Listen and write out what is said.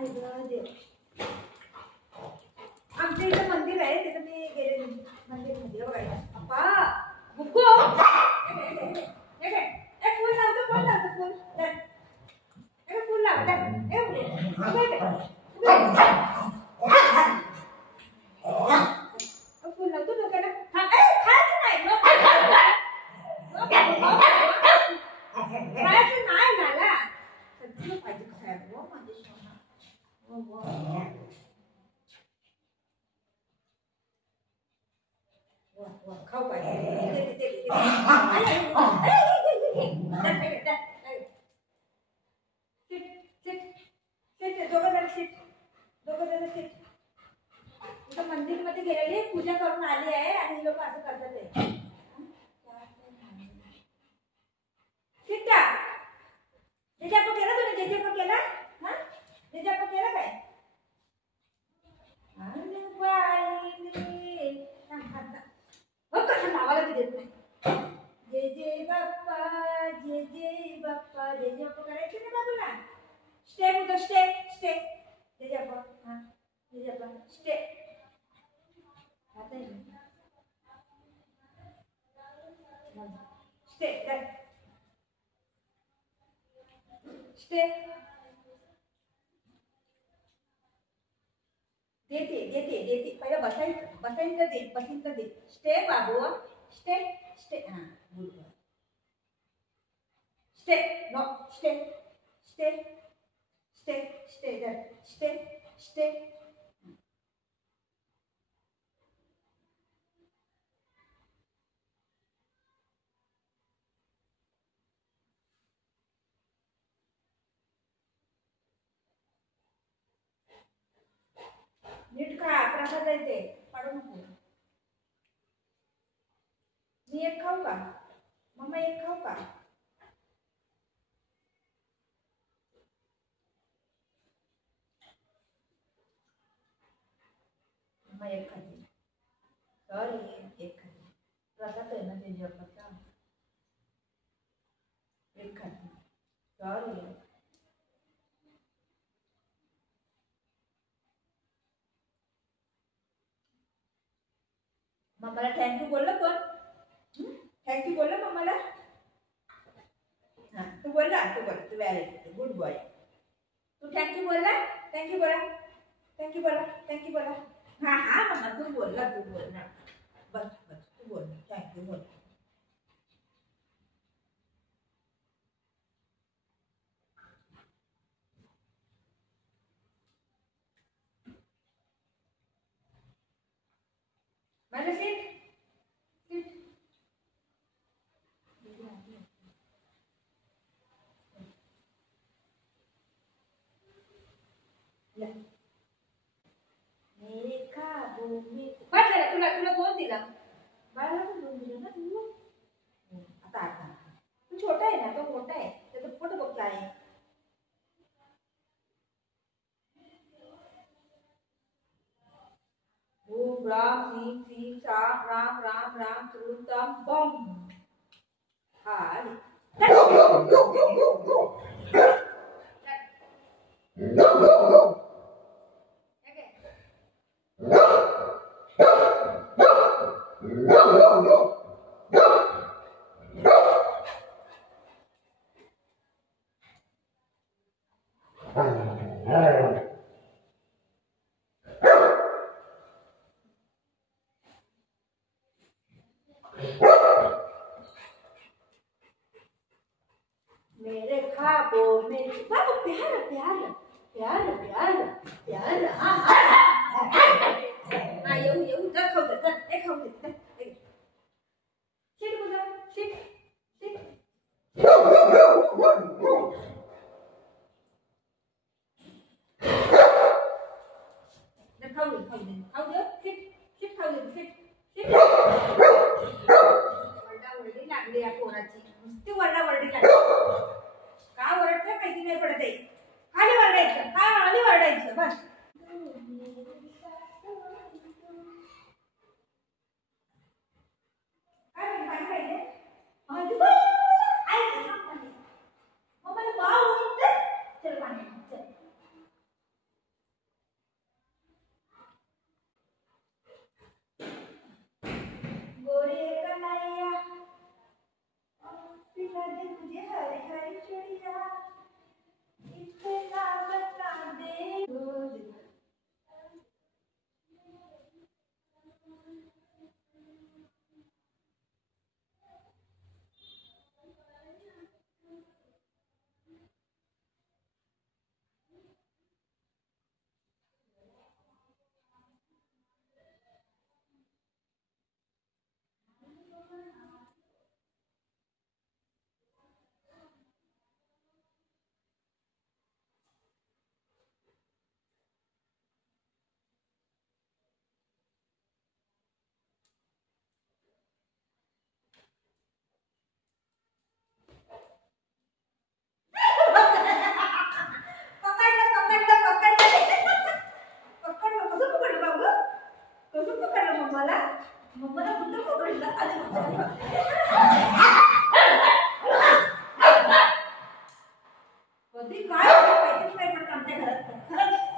देव. आमच्या इथं मंदिर आहे तिथं मी गेले मंदिरमध्ये बघायला. अप्पा बुक्को एक फुल लावतो कोण लावतो फुल एक फुल लावतो फुल लावतो डोक्याला. खायचं नाही खायचं नाही मला सगळं पाहिजे खायला माझे सोना. खाऊ पाहिजे मंदिर मध्ये गेलेली पूजा करून आली आहे आणि लोक असं करतात आहे. केला तुम्ही जेजेपा केला हा जेजेपा केला काय हो कसं नावाला बी देत नाही. जय जय बाप्पा जय जय बाप्पा जय जय बाप्पा करायचं ना बाबूला. स्टेप होतं स्टेप स्टेप जय जय बाप्पा हा जय जय बाप्पा स्टेप स्टेप स्टेप देते देते देते पहिलं बसायचं बसायचं दे बसायचं दे. स्टेप बाबू स्टेप स्टेप हां good step no step step step step step step. नीट खा प्रसाद येते पाडू नको. मी एक खाऊ का मम्मा एक खाऊ का. मम्मा एक खाते सॉरी एक खाते प्रसाद आहे ना ते जेवणाचा एक खाते सॉरी. मम्माला थँक्यू बोललं पण थँक्यू बोललं मम्माला. हां तू बोलला तू बोल तू व्हेरी गुड बॉय. तू थँक्यू बोलला थँक्यू बोला थँक्यू बोला थँक्यू बोला. हां हां मम्मा तू बोलला बस बस तू बोल थँक्यू बोल. माझं सीट सीट मेरे ख्वाबों में तुला तुला कोण दिला बाळाला पण दोन दिलं ना तू. आता आता तू छोटा आहे ना तो मोठा आहे त्याचं पोट बघ काय आहे. ओम राम सीम सीम साम राम राम राम तुम तम बम हाल. मेरे ख्वाबों में बाबू प्यार प्यार प्यार प्यार प्यार हाँ हाँ हाँ येऊ येऊ चल खाऊ दे चल एक खाऊ दे चल शिट बोला शिट शिट खाऊ दे शिट शिट खाऊ दे शिट शिट. वरडावरडी लागली या पोराची नुसती वरडावरडी लागली. का ओरडते माहिती नाही पडत आहे. खाली वरडायचं खाली वरडायचं बस. काय पाहिजे मम्माला बाळ चल पाणी चल मम्माला कुठं पकडलं कधी काय माहितीच नाही पण आमच्या घरात खरंच